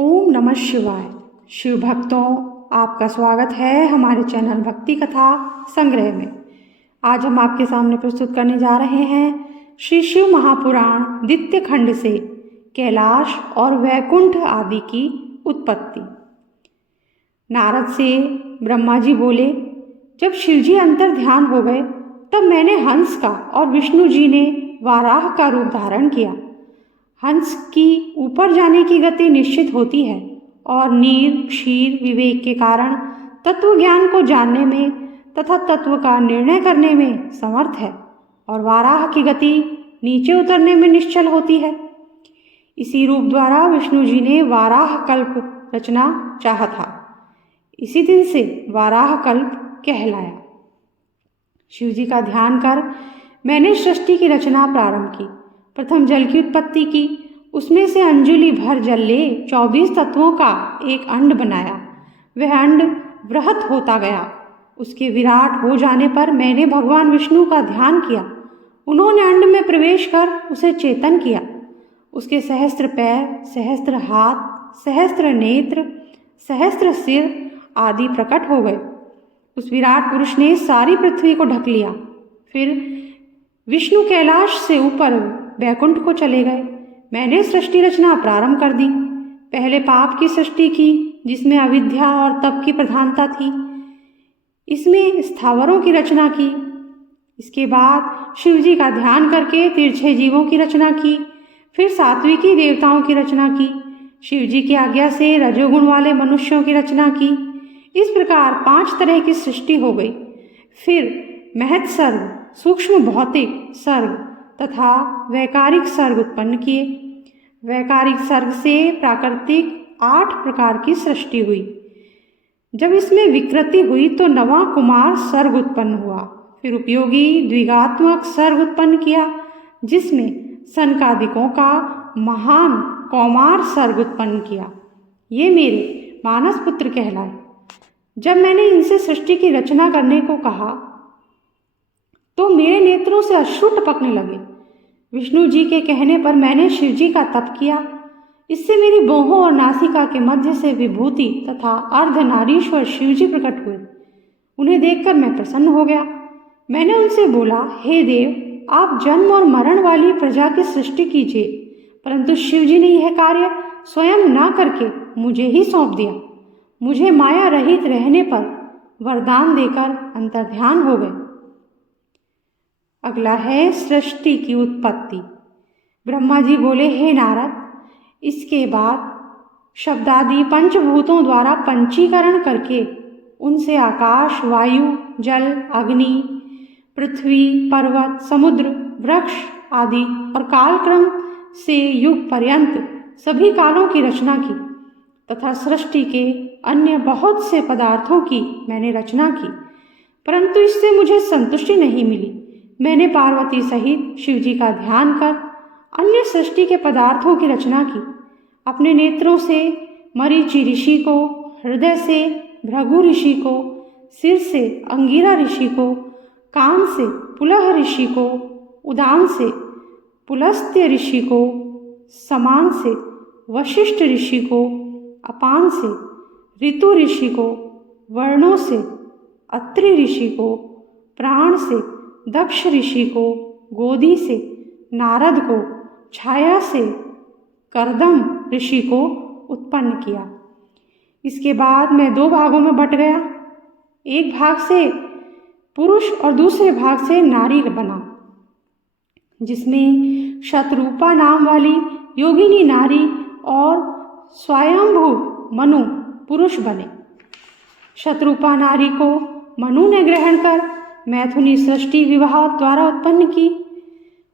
ओम नमः शिवाय। शिव भक्तों, आपका स्वागत है हमारे चैनल भक्ति कथा संग्रह में। आज हम आपके सामने प्रस्तुत करने जा रहे हैं श्री शिव महापुराण द्वितीय खंड से कैलाश और वैकुंठ आदि की उत्पत्ति। नारद से ब्रह्मा जी बोले, जब शिवजी अंतर ध्यान हो गए तब मैंने हंस का और विष्णु जी ने वाराह का रूप धारण किया। हंस की ऊपर जाने की गति निश्चित होती है और नीर क्षीर विवेक के कारण तत्व ज्ञान को जानने में तथा तत्व का निर्णय करने में समर्थ है, और वाराह की गति नीचे उतरने में निश्चल होती है। इसी रूप द्वारा विष्णु जी ने वाराह कल्प रचना चाहा था। इसी दिन से वाराह कल्प कहलाया। शिव जी का ध्यान कर मैंने सृष्टि की रचना प्रारंभ की। प्रथम जल की उत्पत्ति की, उसमें से अंजुलि भर जल ले 24 तत्वों का एक अंड बनाया। वह अंड बृहत होता गया। उसके विराट हो जाने पर मैंने भगवान विष्णु का ध्यान किया। उन्होंने अंड में प्रवेश कर उसे चेतन किया। उसके सहस्त्र पैर, सहस्त्र हाथ, सहस्त्र नेत्र, सहस्त्र सिर आदि प्रकट हो गए। उस विराट पुरुष ने सारी पृथ्वी को ढक लिया। फिर विष्णु कैलाश से ऊपर वैकुंठ को चले गए। मैंने सृष्टि रचना प्रारंभ कर दी। पहले पाप की सृष्टि की, जिसमें अविद्या और तप की प्रधानता थी। इसमें स्थावरों की रचना की। इसके बाद शिव जी का ध्यान करके तिरछे जीवों की रचना की। फिर सात्विकी देवताओं की रचना की। शिव जी की आज्ञा से रजोगुण वाले मनुष्यों की रचना की। इस प्रकार 5 तरह की सृष्टि हो गई। फिर महत सर्ग, सूक्ष्म भौतिक सर्ग तथा वैकारिक सर्ग उत्पन्न किए। वैकारिक सर्ग से प्राकृतिक 8 प्रकार की सृष्टि हुई। जब इसमें विकृति हुई तो नवा कुमार सर्ग उत्पन्न हुआ। फिर उपयोगी द्विगात्मक सर्ग उत्पन्न किया, जिसमें सनकादिकों का महान कौमार सर्ग उत्पन्न किया। ये मेरे मानस पुत्र कहलाए। जब मैंने इनसे सृष्टि की रचना करने को कहा तो मेरे नेत्रों से अश्रु टपकने लगे। विष्णु जी के कहने पर मैंने शिव जी का तप किया। इससे मेरी बाहों और नासिका के मध्य से विभूति तथा अर्धनारीश्वर शिव जी प्रकट हुए। उन्हें देखकर मैं प्रसन्न हो गया। मैंने उनसे बोला, हे देव, आप जन्म और मरण वाली प्रजा की सृष्टि कीजिए, परंतु शिव जी ने यह कार्य स्वयं ना करके मुझे ही सौंप दिया। मुझे माया रहित रहने पर वरदान देकर अंतर्ध्यान हो गए। अगला है सृष्टि की उत्पत्ति। ब्रह्मा जी बोले, हे नारद, इसके बाद शब्दादि पंचभूतों द्वारा पंचीकरण करके उनसे आकाश, वायु, जल, अग्नि, पृथ्वी, पर्वत, समुद्र, वृक्ष आदि और कालक्रम से युग पर्यंत सभी कालों की रचना की तथा सृष्टि के अन्य बहुत से पदार्थों की मैंने रचना की, परंतु इससे मुझे संतुष्टि नहीं मिली। मैंने पार्वती सहित शिव जी का ध्यान कर अन्य सृष्टि के पदार्थों की रचना की। अपने नेत्रों से मरीचि ऋषि को, हृदय से भृगु ऋषि को, सिर से अंगिरा ऋषि को, कान से पुलह ऋषि को, उदान से पुलस्त्य ऋषि को, समान से वशिष्ठ ऋषि को, अपान से ऋतु ऋषि को, वर्णों से अत्रि ऋषि को, प्राण से दक्ष ऋषि को, गोदी से नारद को, छाया से करदम ऋषि को उत्पन्न किया। इसके बाद मैं 2 भागों में बट गया। एक भाग से पुरुष और दूसरे भाग से नारी बना, जिसमें शतरूपा नाम वाली योगिनी नारी और स्वयंभू मनु पुरुष बने। शतरूपा नारी को मनु ने ग्रहण कर मैथुनी सृष्टि विवाह द्वारा उत्पन्न की।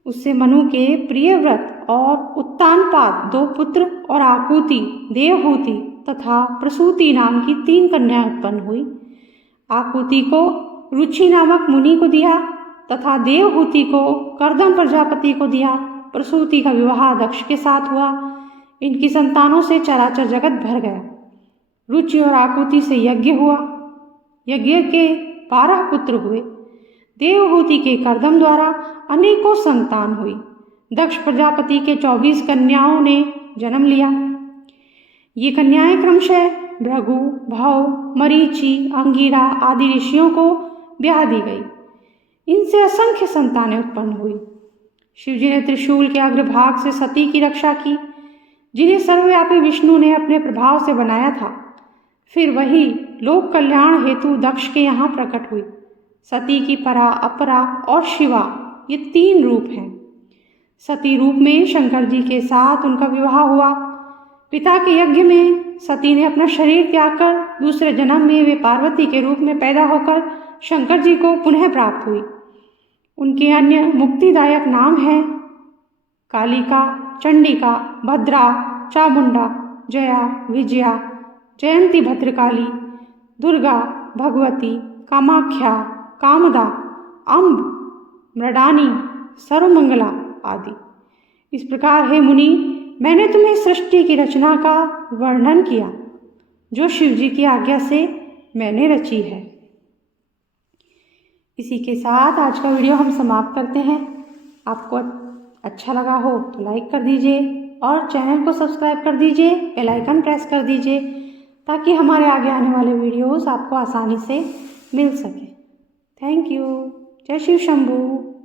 उससे मनु के प्रियव्रत और उत्तानपाद 2 पुत्र और आकुति, देवहूति तथा प्रसूति नाम की 3 कन्या उत्पन्न हुई। आकुति को रुचि नामक मुनि को दिया तथा देवहूति को करदम प्रजापति को दिया। प्रसूति का विवाह दक्ष के साथ हुआ। इनकी संतानों से चराचर जगत भर गया। रुचि और आकुति से यज्ञ हुआ। यज्ञ के 12 पुत्र हुए। देवहूति के करदम द्वारा अनेकों संतान हुई। दक्ष प्रजापति के 24 कन्याओं ने जन्म लिया। ये कन्याएं क्रमशः भृगु, भव, मरीचि, अंगिरा आदि ऋषियों को ब्याह दी गई। इनसे असंख्य संतानें उत्पन्न हुई। शिवजी ने त्रिशूल के अग्रभाग से सती की रक्षा की, जिन्हें सर्वव्यापी विष्णु ने अपने प्रभाव से बनाया था। फिर वही लोक कल्याण हेतु दक्ष के यहाँ प्रकट हुई। सती की परा, अपरा और शिवा ये 3 रूप हैं। सती रूप में शंकर जी के साथ उनका विवाह हुआ। पिता के यज्ञ में सती ने अपना शरीर त्याग कर दूसरे जन्म में वे पार्वती के रूप में पैदा होकर शंकर जी को पुनः प्राप्त हुई। उनके अन्य मुक्तिदायक नाम हैं कालिका, चंडिका, भद्रा, चामुंडा, जया, विजया, जयंती, भद्रकाली, दुर्गा, भगवती, कामाख्या, कामदा, अम्ब, मृडानी, सर्वमंगला आदि। इस प्रकार हे मुनि, मैंने तुम्हें सृष्टि की रचना का वर्णन किया, जो शिवजी की आज्ञा से मैंने रची है। इसी के साथ आज का वीडियो हम समाप्त करते हैं। आपको अच्छा लगा हो तो लाइक कर दीजिए और चैनल को सब्सक्राइब कर दीजिए, बेल आइकन प्रेस कर दीजिए, ताकि हमारे आगे आने वाले वीडियोस आपको आसानी से मिल सके। Thank you. जय शिव शंभू।